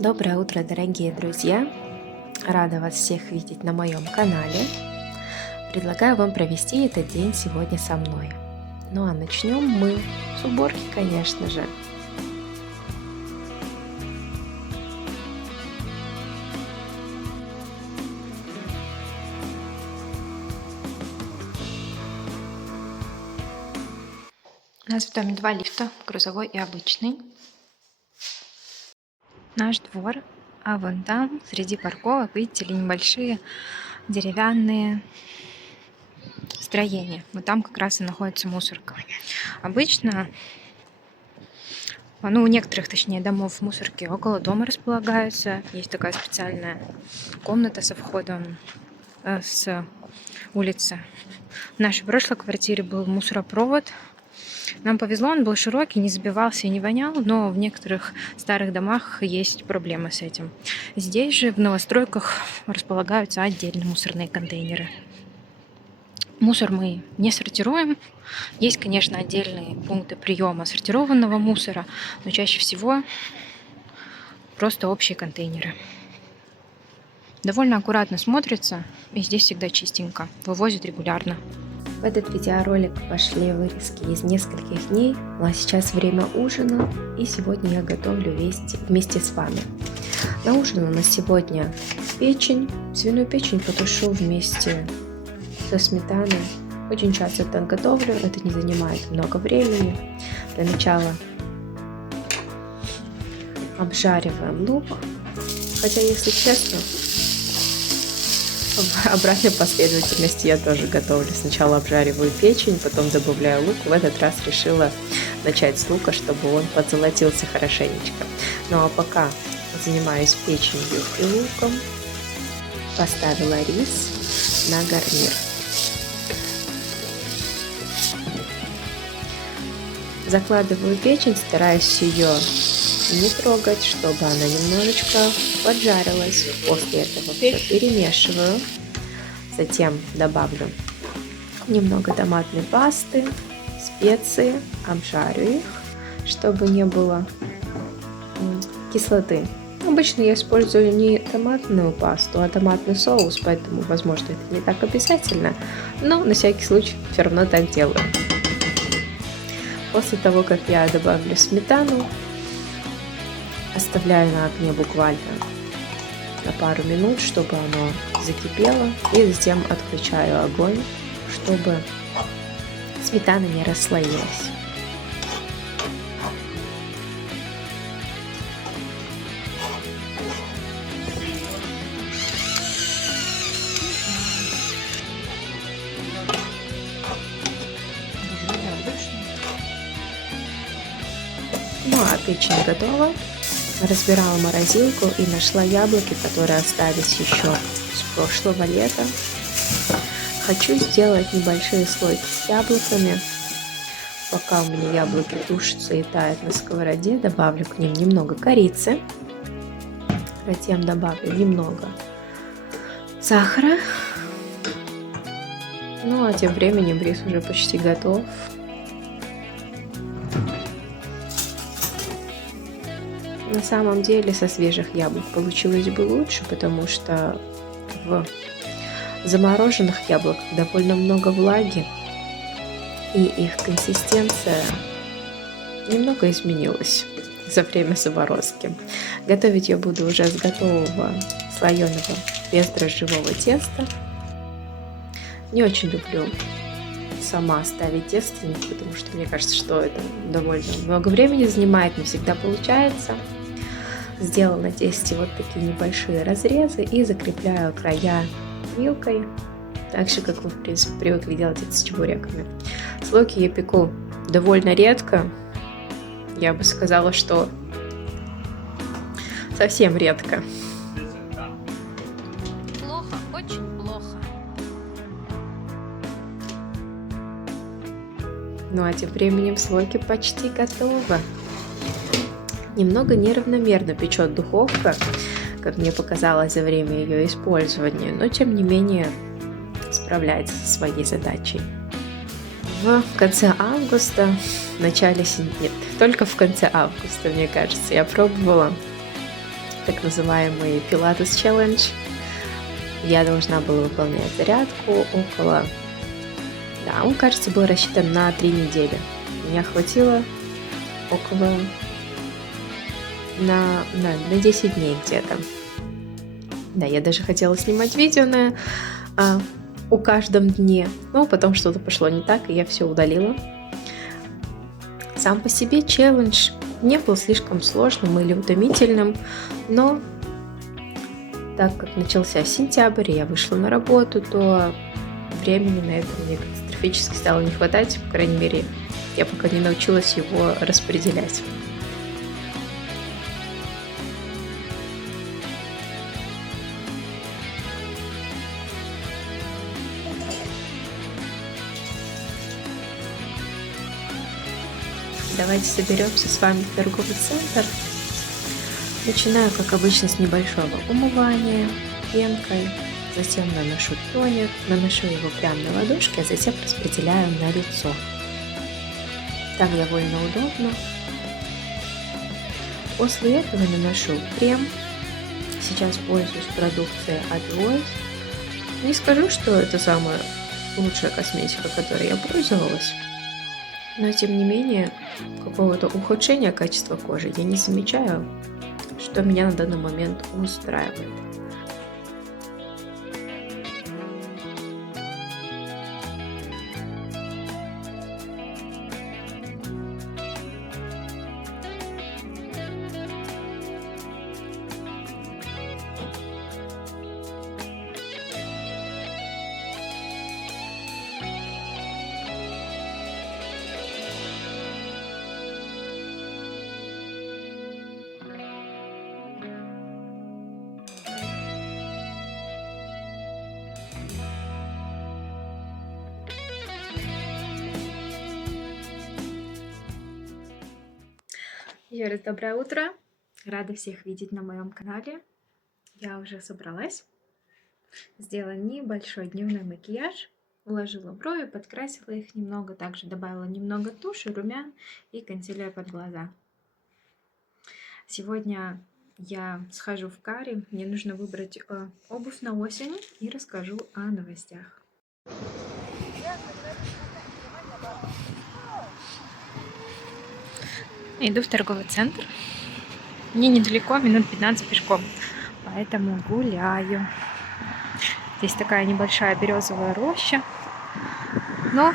Доброе утро, дорогие друзья! Рада вас всех видеть на моем канале. Предлагаю вам провести этот день сегодня со мной. Ну а начнем мы с уборки, конечно же. У нас в доме два лифта, грузовой и обычный. Наш двор, а вон там, среди парковок, видите ли, небольшие деревянные строения. Вот там как раз и находится мусорка. Обычно, у некоторых, точнее, домов мусорки около дома располагаются. Есть такая специальная комната со входом с улицы. В нашей прошлой квартире был мусоропровод. Нам повезло, он был широкий, не забивался и не вонял, но в некоторых старых домах есть проблемы с этим. Здесь же в новостройках располагаются отдельные мусорные контейнеры. Мусор мы не сортируем. Есть, конечно, отдельные пункты приема сортированного мусора, но чаще всего просто общие контейнеры. Довольно аккуратно смотрится, и здесь всегда чистенько. Вывозят регулярно. В этот видеоролик пошли вырезки из нескольких дней, а сейчас время ужина, и сегодня я готовлю вместе с вами. На ужин у нас сегодня печень, свиную печень потушу вместе со сметаной. Очень часто так готовлю, это не занимает много времени. Для начала обжариваем лук, хотя, если честно, в обратной последовательности я тоже готовлю. Сначала обжариваю печень, потом добавляю лук. В этот раз решила начать с лука, чтобы он подзолотился хорошенечко. Ну а пока занимаюсь печенью и луком, поставила рис на гарнир. Закладываю печень, стараюсь ее не трогать, чтобы она немножечко поджарилась. После этого все перемешиваю. Затем добавлю немного томатной пасты, специи, обжарю их, чтобы не было кислоты. Обычно я использую не томатную пасту, а томатный соус, поэтому, возможно, это не так обязательно, но на всякий случай все равно так делаю. После того, как я добавлю сметану, оставляю на огне буквально на пару минут, чтобы оно закипело, и затем отключаю огонь, чтобы сметана не расслоилась. Ну а печень готова. Разбирала морозилку и нашла яблоки, которые остались еще с прошлого лета. Хочу сделать небольшие слойки с яблоками. Пока у меня яблоки тушатся и тают на сковороде, добавлю к ним немного корицы. Затем добавлю немного сахара. Ну а тем временем рис уже почти готов. На самом деле со свежих яблок получилось бы лучше, потому что в замороженных яблоках довольно много влаги, и их консистенция немного изменилась за время заморозки. Готовить я буду уже с готового слоеного бездрожжевого теста. Не очень люблю сама ставить тесто, потому что мне кажется, что это довольно много времени занимает, не всегда получается. Сделала на тесте вот такие небольшие разрезы и закрепляю края вилкой, так же, как вы, в принципе, привыкли делать это с чебуреками. Слойки я пеку довольно редко. Я бы сказала, что совсем редко. Плохо, очень плохо. Ну а тем временем слойки почти готовы. Немного неравномерно печет духовка, как мне показалось за время ее использования, но тем не менее справляется со своей задачей. В конце августа, в начале сентября, только в конце августа, мне кажется, я пробовала так называемый Pilates Challenge. Я должна была выполнять зарядку около... Да, он, кажется, был рассчитан на 3 недели. Меня хватило около... на 10 дней где-то. Да, я даже хотела снимать видео о каждом дне, но потом что-то пошло не так, и я все удалила. Сам по себе челлендж не был слишком сложным или утомительным, но так как начался сентябрь, и я вышла на работу, то времени на это мне катастрофически стало не хватать, по крайней мере, я пока не научилась его распределять. Давайте соберемся с вами в торговый центр. Начинаю, как обычно, с небольшого умывания пенкой, затем наношу тонер, наношу его прямо на ладошки, а затем распределяю на лицо. Так довольно удобно. После этого наношу крем. Сейчас пользуюсь продукцией от Voice. Не скажу, что это самая лучшая косметика, которой я пользовалась. Но, тем не менее, какого-то ухудшения качества кожи я не замечаю, что меня на данный момент устраивает. Еще раз доброе утро. Рада всех видеть на моем канале. Я уже собралась. Сделала небольшой дневной макияж. Уложила брови, подкрасила их немного. Также добавила немного туши, румян и консилер под глаза. Сегодня я схожу в Кари. Мне нужно выбрать обувь на осень и расскажу о новостях. Иду в торговый центр. Мне недалеко, минут 15 пешком. Поэтому гуляю. Здесь такая небольшая березовая роща. Но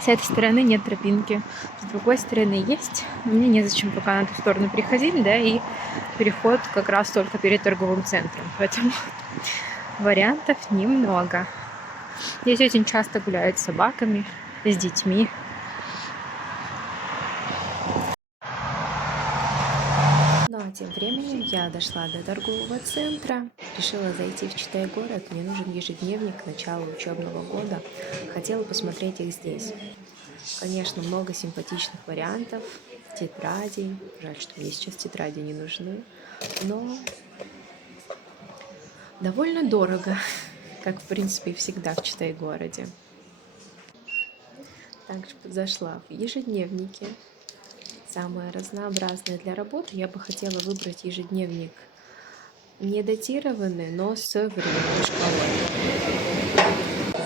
с этой стороны нет тропинки. С другой стороны есть. Но мне незачем пока на ту сторону переходить, да, и переход как раз только перед торговым центром. Поэтому вариантов немного. Здесь очень часто гуляют с собаками, с детьми. Ну а тем временем я дошла до торгового центра, решила зайти в Читай-город, мне нужен ежедневник к началу учебного года, хотела посмотреть их здесь. Конечно, много симпатичных вариантов, тетрадей, жаль, что мне сейчас тетради не нужны, но довольно дорого, как в принципе и всегда в Читай-городе. Также зашла в ежедневники. Самое разнообразное для работы. Я бы хотела выбрать ежедневник не датированный, но с временной шкалой.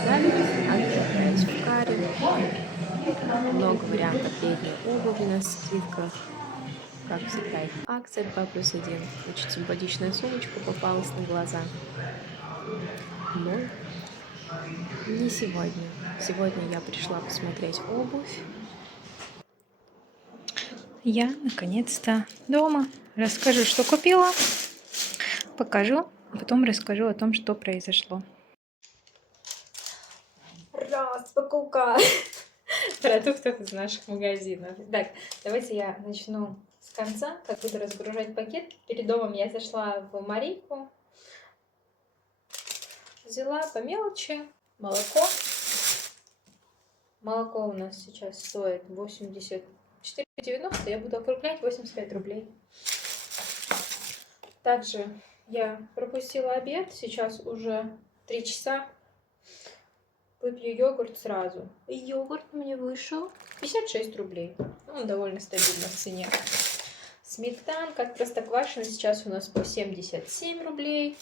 Далее отправляюсь в Кари. Много вариантов летней обуви на скидках. Как всегда, их акция 2+1. Очень симпатичная сумочка попалась на глаза. Но не сегодня. Сегодня я пришла посмотреть обувь. Я наконец-то дома. Расскажу, что купила. Покажу, а потом расскажу о том, что произошло. Распаковка продуктов из наших магазинов. Так, давайте я начну с конца, как буду разгружать пакет. Перед домом я зашла в Марийку. Взяла по мелочи молоко. Молоко у нас сейчас стоит 84,90. Я буду округлять, 85 рублей. Также я пропустила обед. Сейчас уже 3 часа. Выпью йогурт сразу. И йогурт мне вышел 56 рублей. Он довольно стабильно в цене. Сметанка от Простоквашино сейчас у нас по 77 рублей.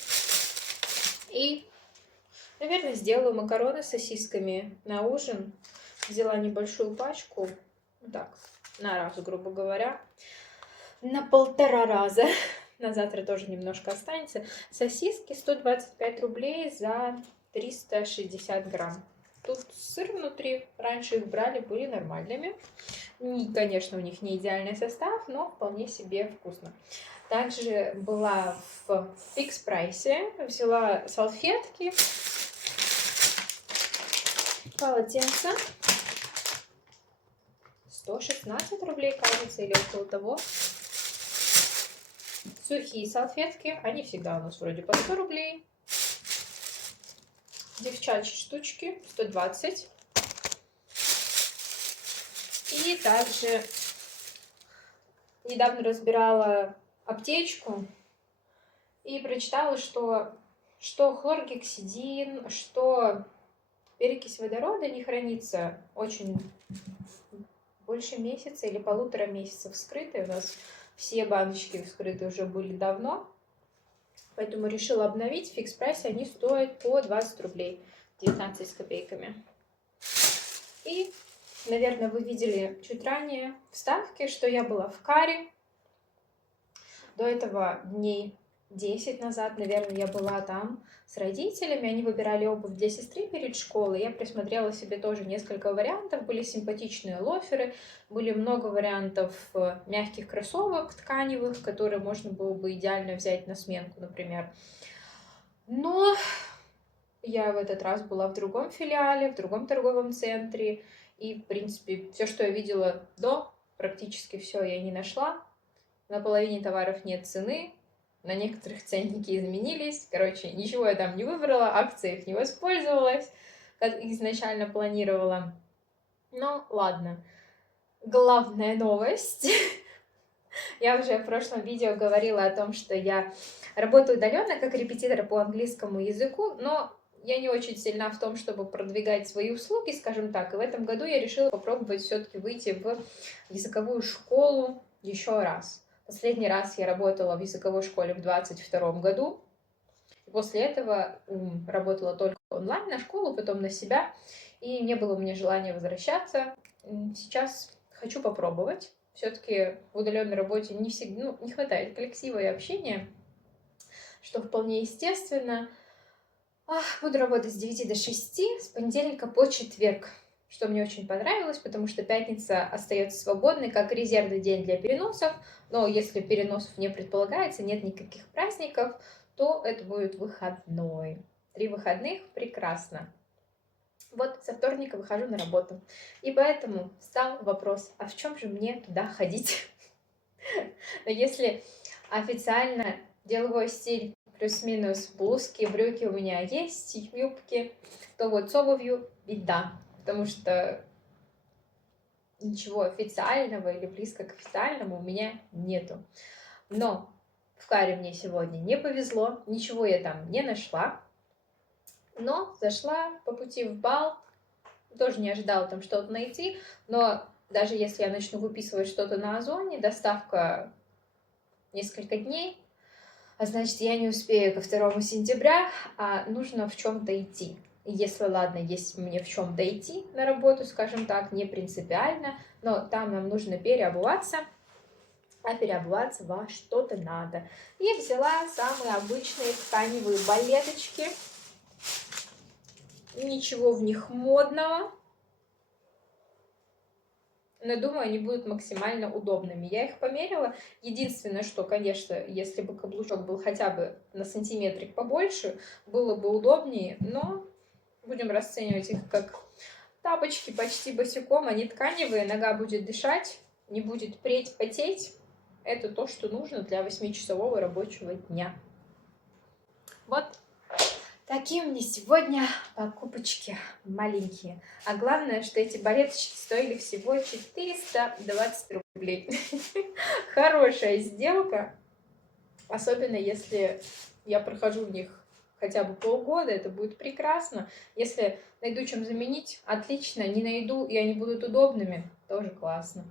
И, наверное, сделаю макароны с сосисками на ужин. Взяла небольшую пачку, так, на раз, грубо говоря, на 1,5 раза. На завтра тоже немножко останется. Сосиски 125 рублей за 360 грамм. Тут сыр внутри. Раньше их брали, были нормальными. Конечно, у них не идеальный состав, но вполне себе вкусно. Также была в фикс прайсе. Взяла салфетки, полотенца. 116 рублей, кажется, или около того. Сухие салфетки, они всегда у нас вроде по 100 рублей. Девчачьи штучки, 120. И также недавно разбирала аптечку и прочитала, что хлоргексидин, что перекись водорода не хранится очень больше месяца или 1,5 месяца вскрыты. У нас все баночки вскрыты уже были давно. Поэтому решила обновить. В фикс-прайсе они стоят по 20 рублей, 19 с копейками. И, наверное, вы видели чуть ранее вставки, что я была в Каре. До этого дней 10 назад, наверное, я была там с родителями. Они выбирали обувь для сестры перед школой. Я присмотрела себе тоже несколько вариантов. Были симпатичные лоферы, были много вариантов мягких кроссовок тканевых, которые можно было бы идеально взять на сменку, например. Но я в этот раз была в другом филиале, в другом торговом центре. И, в принципе, все, что я видела до, практически все я не нашла. На половине товаров нет цены. На некоторых ценники изменились. Короче, ничего я там не выбрала, акциях не воспользовалась, как изначально планировала. Ну, ладно. Главная новость. Я уже в прошлом видео говорила о том, что я работаю удаленно как репетитор по английскому языку, но я не очень сильна в том, чтобы продвигать свои услуги, скажем так. И в этом году я решила попробовать все-таки выйти в языковую школу еще раз. Последний раз я работала в языковой школе в 2022 году. И после этого работала только онлайн на школу, потом на себя. И не было у меня желания возвращаться. Сейчас хочу попробовать. Все-таки в удаленной работе не всегда, не хватает коллектива и общения, что вполне естественно. Буду работать с 9 до 6, с понедельника по четверг. Что мне очень понравилось, потому что пятница остается свободной, как резервный день для переносов. Но если переносов не предполагается, нет никаких праздников, то это будет выходной. 3 выходных — прекрасно. Вот со вторника выхожу на работу. И поэтому встал вопрос, а в чем же мне туда ходить? Но если официально деловой стиль плюс-минус блузки, брюки у меня есть, юбки, то вот с обувью беда. Потому что ничего официального или близко к официальному у меня нету. Но в Каре мне сегодня не повезло, ничего я там не нашла. Но зашла по пути в бал, тоже не ожидала там что-то найти, но даже если я начну выписывать что-то на Озоне, доставка несколько дней, а значит, я не успею ко 2 сентября, а нужно в чем-то идти. Если, ладно, есть мне в чем-то идти на работу, скажем так, не принципиально, но там нам нужно переобуваться, а переобуваться во что-то надо. И взяла самые обычные тканевые балеточки. Ничего в них модного. Но думаю, они будут максимально удобными. Я их померила. Единственное, что, конечно, если бы каблучок был хотя бы на сантиметрик побольше, было бы удобнее, но будем расценивать их как тапочки почти босиком. Они тканевые, нога будет дышать, не будет преть, потеть. Это то, что нужно для 8-часового рабочего дня. Вот такие у меня сегодня покупочки маленькие. А главное, что эти балеточки стоили всего 420 рублей. Хорошая сделка. Особенно если я прохожу в них хотя бы полгода, это будет прекрасно. Если найду чем заменить, отлично. Не найду, и они будут удобными, тоже классно.